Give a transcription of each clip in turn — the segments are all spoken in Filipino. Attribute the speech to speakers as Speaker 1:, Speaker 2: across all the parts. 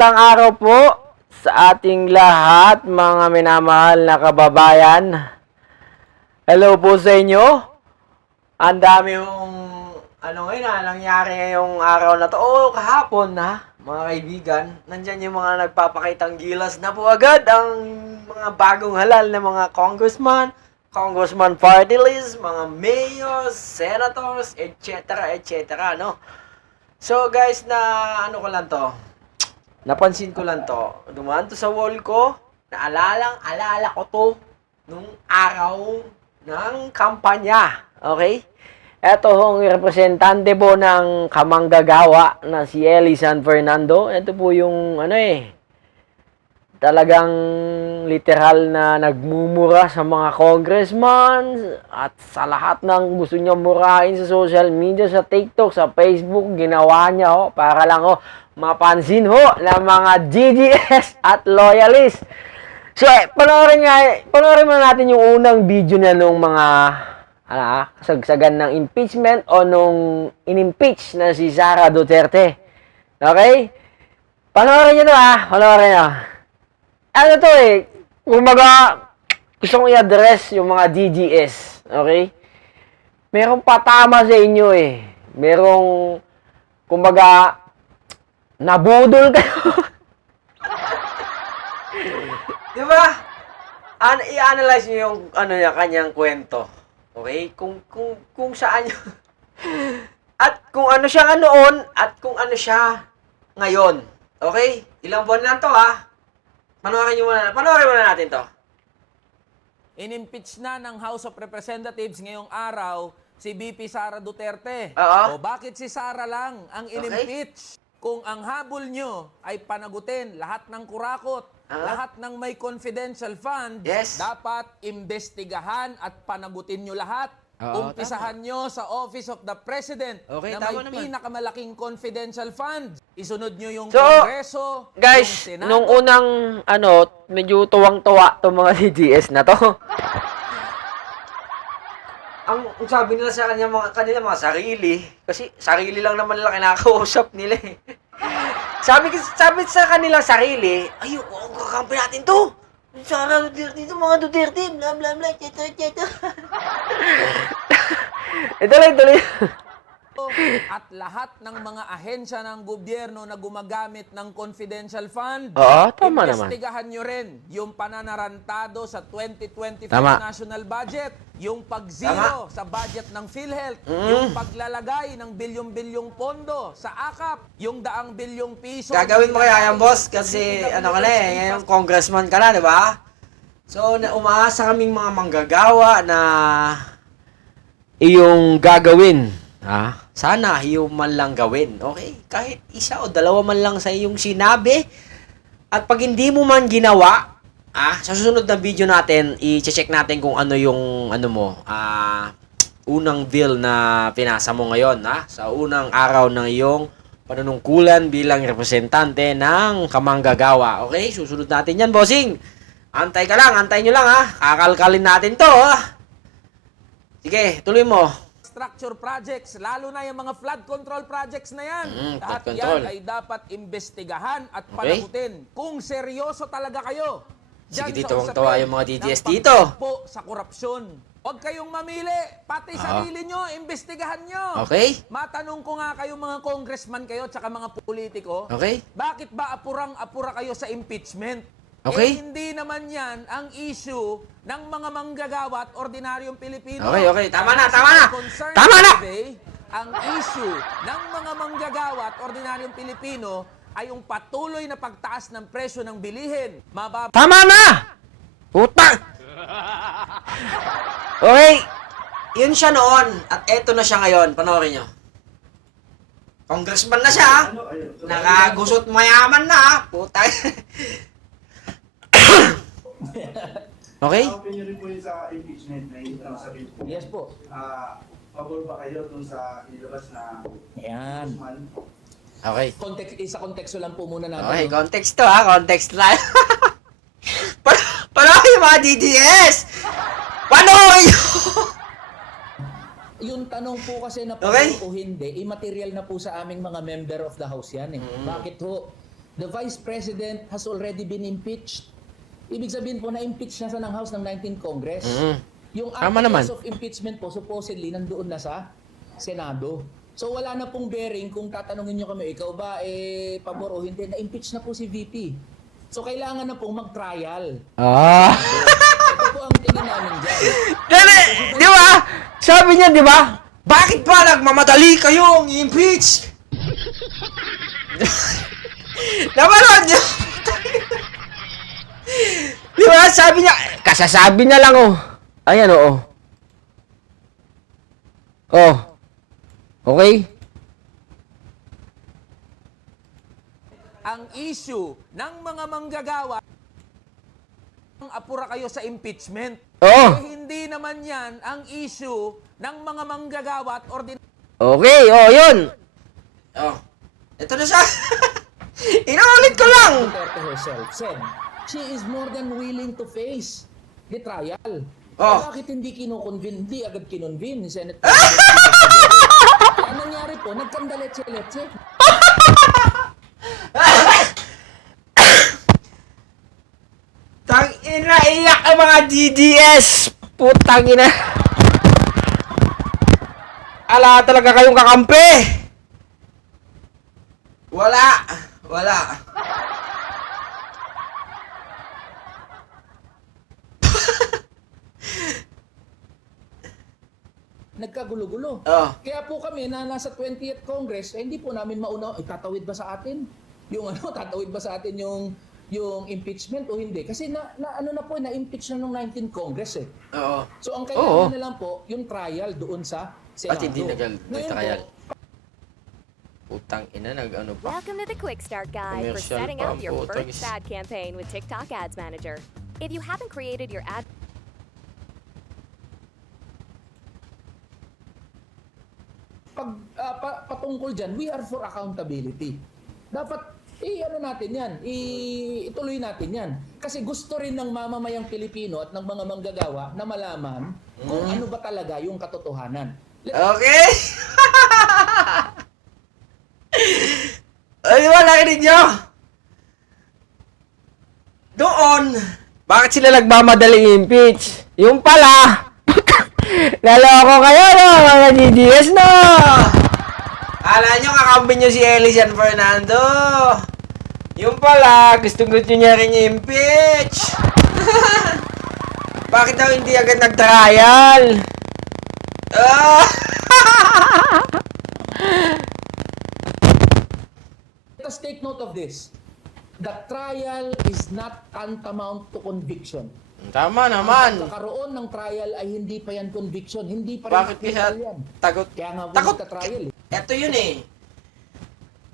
Speaker 1: Magandang araw po sa ating lahat, mga minamahal na kababayan. Hello po sa inyo. Ang dami yung ano ngayon na nangyari ngayong araw na to. O kahapon na, mga kaibigan. Nandyan yung mga nagpapakitang gilas na po agad ang mga bagong halal na mga congressman, congressman party list, mga mayors, senators, etc. etc. no? So guys, na ano ko lang to, napansin ko lang to, dumaan to sa wall ko, naalalang alala ko to nung araw ng kampanya. Okay? Ito hong representante po ng kamanggagawa na si Eli San Fernando. Ito po yung ano eh, talagang literal na nagmumura sa mga congressman at sa lahat ng gusto niya murahin sa social media, sa TikTok, sa Facebook, ginawa niya ho para lang ho mapansin ho ng mga GGS at loyalists. So, panoorin nga, panoorin muna natin yung unang video na nung mga ah, kasagsagan ng impeachment o nung inimpeach na si Sara Duterte. Okay? Panoorin nyo to ah. Panoorin nyo. Ano to eh, kumbaga, gusto kong i-address yung mga DGS, okay? Merong patama sa inyo eh. Merong, kumbaga, nabudol kayo. Di ba? An i-analyze niyo yung ano niya, kanyang kwento. Okay? Kung kung kung saan yun. at kung ano siya nga noon at kung ano siya ngayon. Okay? Ilang buwan lang to ha. Panoorin niyo muna. Panoorin muna natin to.
Speaker 2: Inimpeach na ng House of Representatives ngayong araw si BP Sara Duterte.
Speaker 1: Oo.
Speaker 2: O bakit si Sara lang ang inimpeach? Kung ang habol nyo ay panagutin lahat ng kurakot,
Speaker 1: Ah.
Speaker 2: lahat ng may confidential funds,
Speaker 1: Yes.
Speaker 2: dapat imbestigahan at panagutin nyo lahat.
Speaker 1: Oo,
Speaker 2: Umpisahan nyo sa Office of the President
Speaker 1: Okay,
Speaker 2: na
Speaker 1: tama
Speaker 2: may
Speaker 1: naman.
Speaker 2: pinakamalaking confidential funds. Isunod nyo yung
Speaker 1: So,
Speaker 2: Kongreso,
Speaker 1: Guys,
Speaker 2: yung Senado.
Speaker 1: nung unang ano, medyo tuwang-tuwa tong mga DGS na to. Ang sabi nila sa kanya mga kanila mga sarili kasi sarili lang naman nila kinakausap nila eh. sabi sabi sa kanila sarili, ay ang kakampi natin to. Sara Duterte dito, mga Duterte, bla bla bla, etc. etc. Ito lang, tuloy.
Speaker 2: At lahat ng mga ahensya ng gobyerno na gumagamit ng confidential fund,
Speaker 1: Oo, tama naman.
Speaker 2: investigahan nyo rin yung pananarantado sa 2025
Speaker 1: Tama.
Speaker 2: national budget, yung pag-zero sa budget ng PhilHealth,
Speaker 1: Mm.
Speaker 2: yung paglalagay ng bilyong-bilyong pondo sa AKAP, yung daang bilyong piso.
Speaker 1: Gagawin mo kaya yan, boss? Kasi ano ka na eh, ngayon congressman ka na, di ba? So, na umaasa kaming mga manggagawa na iyong gagawin. Ha? Sana iyong man lang gawin. Okay? Kahit isa o dalawa man lang sa iyong sinabi. At pag hindi mo man ginawa, ah, sa susunod na video natin, i-check natin kung ano yung, ano mo, ah, unang bill na pinasa mo ngayon, ha? Sa unang araw ng iyong panunungkulan bilang representante ng kamanggagawa. Okay? Susunod natin yan, bossing. Antay ka lang, antay nyo lang, ha? Kakalkalin natin to, ha? Sige, tuloy mo.
Speaker 2: Structure projects, lalo na yung mga flood control projects na yan.
Speaker 1: Mm,
Speaker 2: Lahat
Speaker 1: control.
Speaker 2: yan ay dapat imbestigahan at
Speaker 1: Okay.
Speaker 2: panagutin. Kung seryoso talaga kayo.
Speaker 1: Sige, dito, tuwang-tuwa
Speaker 2: usapin
Speaker 1: yung mga DDS dito.
Speaker 2: pagtakbo sa korupsyon. Huwag kayong mamili. Pati
Speaker 1: Oo.
Speaker 2: sarili nyo, imbestigahan nyo.
Speaker 1: Okay?
Speaker 2: Matanong ko nga kayo mga congressman kayo tsaka mga politiko,
Speaker 1: Okay?
Speaker 2: bakit ba apurang-apura kayo sa impeachment?
Speaker 1: Okay.
Speaker 2: Eh, hindi naman yan ang issue ng mga manggagawa at ordinaryong Pilipino.
Speaker 1: Okay, okay. Tama na, tama na.
Speaker 2: concern
Speaker 1: Tama na.
Speaker 2: today, ang issue ng mga manggagawa at ordinaryong Pilipino ay yung patuloy na pagtaas ng presyo ng bilihin. Mababa
Speaker 1: Tama na! Puta! Okay. Yun siya noon. At eto na siya ngayon. Panoorin nyo. Congressman na siya. ah. Nakagusot mayaman na. ah. Puta. okay?
Speaker 3: Open nyo rin po yun sa impeachment na yung sabihin po.
Speaker 2: Yes po.
Speaker 3: Ah, pabor ba kayo dun sa inilabas na
Speaker 2: Yan.
Speaker 3: man?
Speaker 1: Okay.
Speaker 2: Context, isa konteksto lang po muna natin.
Speaker 1: Okay, context to ha. Context lang. Para, para yung mga DDS! Panoorin nyo!
Speaker 4: Yung tanong po kasi na
Speaker 1: Okay.
Speaker 4: o hindi, immaterial na po sa aming mga member of the house yan eh.
Speaker 1: Mm.
Speaker 4: Bakit ho? the Vice President has already been impeached. Ibig sabihin po, na-impeach na sa ng House ng 19th Congress.
Speaker 1: Mhm.
Speaker 4: Yung
Speaker 1: Tama
Speaker 4: articles
Speaker 1: naman.
Speaker 4: of impeachment po, supposedly, nandoon na sa Senado. So wala na pong bearing kung tatanungin nyo kami, ikaw ba, eh, pabor o hindi, na-impeach na po si VP. So kailangan na pong mag-trial.
Speaker 1: Ah.
Speaker 4: Ito po ang tingin namin dyan.
Speaker 1: Dali, di ba? Sabi niya, di ba? Bakit pa nagmamadali kayong impeach? Napanood niyo? Di ba? Sabi niya, kasasabi niya lang oh. Ayan oo. Oh. Okay?
Speaker 2: Ang issue ng mga manggagawa ang apura kayo sa impeachment.
Speaker 1: Oo.
Speaker 2: Eh, hindi naman yan ang issue ng mga manggagawa at ordinary
Speaker 1: Okay, oh, yun. Oh. Ito na siya. Inuulit ko lang.
Speaker 4: Herself said, she is more than willing to face the trial.
Speaker 1: Oh.
Speaker 4: Bakit hindi kinukonvin, hindi agad kinonvin ni Senate President Ang nangyari po, nagkandaletse-letse.
Speaker 1: Tang ina, iyak ang mga DDS! Putang ina! Ala talaga kayong kakampi! Wala! Wala!
Speaker 4: Nagkagulo-gulo.
Speaker 1: Oh.
Speaker 4: Kaya po kami na nasa 20th Congress, eh, hindi po namin mauna, eh, tatawid ba sa atin? Yung ano, tatawid ba sa atin yung yung impeachment o hindi? Kasi na, na ano na po, na-impeach na nung 19th Congress eh.
Speaker 1: Oo.
Speaker 4: So ang
Speaker 1: Oo.
Speaker 4: kailangan na lang po, yung trial doon sa Senado.
Speaker 1: At hindi nagal-
Speaker 4: Ngayon
Speaker 1: trial.
Speaker 4: po,
Speaker 1: Putang ina, nag ano pa?
Speaker 5: Welcome to the Quick Start Guide for
Speaker 1: Commercial
Speaker 5: setting
Speaker 1: pa
Speaker 5: up
Speaker 1: ang
Speaker 5: your
Speaker 1: putang
Speaker 5: first
Speaker 1: is-
Speaker 5: ad campaign with TikTok Ads Manager. If you haven't created your ad
Speaker 4: pag ah, pa- patungkol dyan, we are for accountability. Dapat, eh, ano natin yan, i- ituloy natin yan. Kasi gusto rin ng mamamayang Pilipino at ng mga manggagawa na malaman kung
Speaker 1: Mm.
Speaker 4: ano ba talaga yung katotohanan.
Speaker 1: Okay? Ay, di ba, nakinig nyo? Doon, bakit sila nagmamadaling impeach? Yung pala, naloko kayo no, mga DDS no! Kala nyo kakampi nyo si Eli San Fernando. Yung pala, gustong gusto niya rin i-impeach. Bakit daw hindi agad nag-trial? Ah!
Speaker 4: Let us take note of this. The trial is not tantamount to conviction.
Speaker 1: Tama
Speaker 4: Ang
Speaker 1: naman.
Speaker 4: pagkakaroon ng trial ay hindi pa yan conviction. Hindi pa rin
Speaker 1: Bakit kaya
Speaker 4: acquittal yan.
Speaker 1: takot?
Speaker 4: Kaya nga
Speaker 1: Takot.
Speaker 4: takot trial eh.
Speaker 1: Ito yun eh.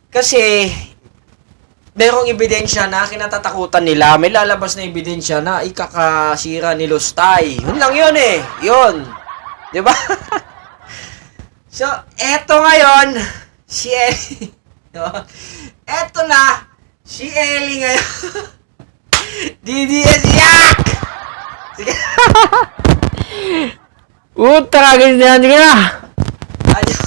Speaker 1: Kasi, merong ebidensya na kinatatakutan nila. May lalabas na ebidensya na ikakasira ni Lustay. Yun lang yun eh. Yun. Di ba? so, eto ngayon, si Ellie. Eto na, si Ellie ngayon. DDS yak! Utra guys jangan juga. Aduh.